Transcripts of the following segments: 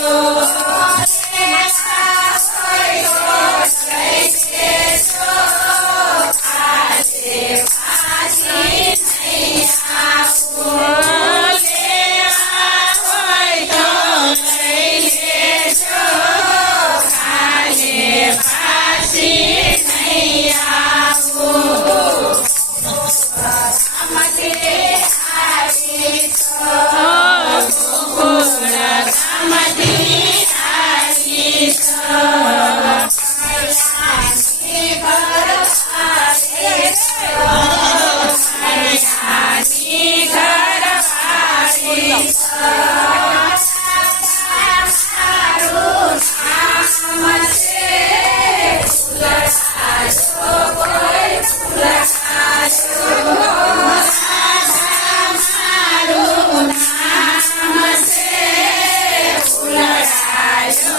Música you.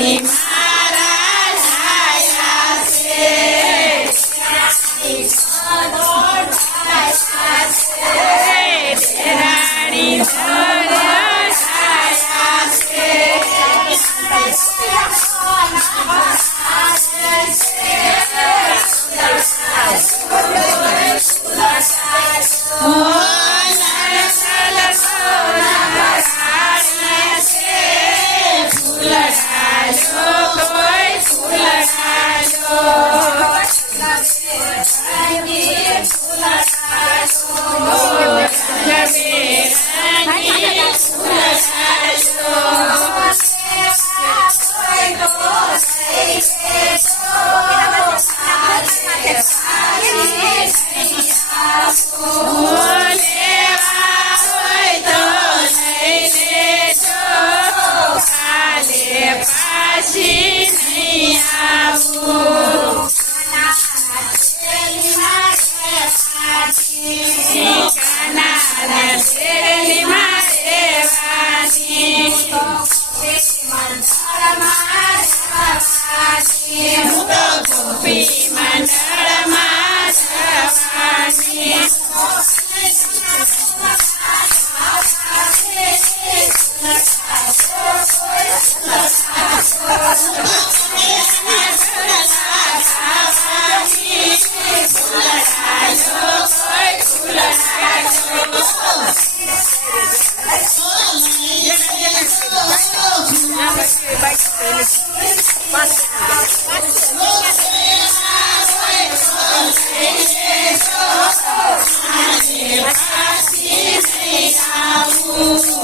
Thanks. Música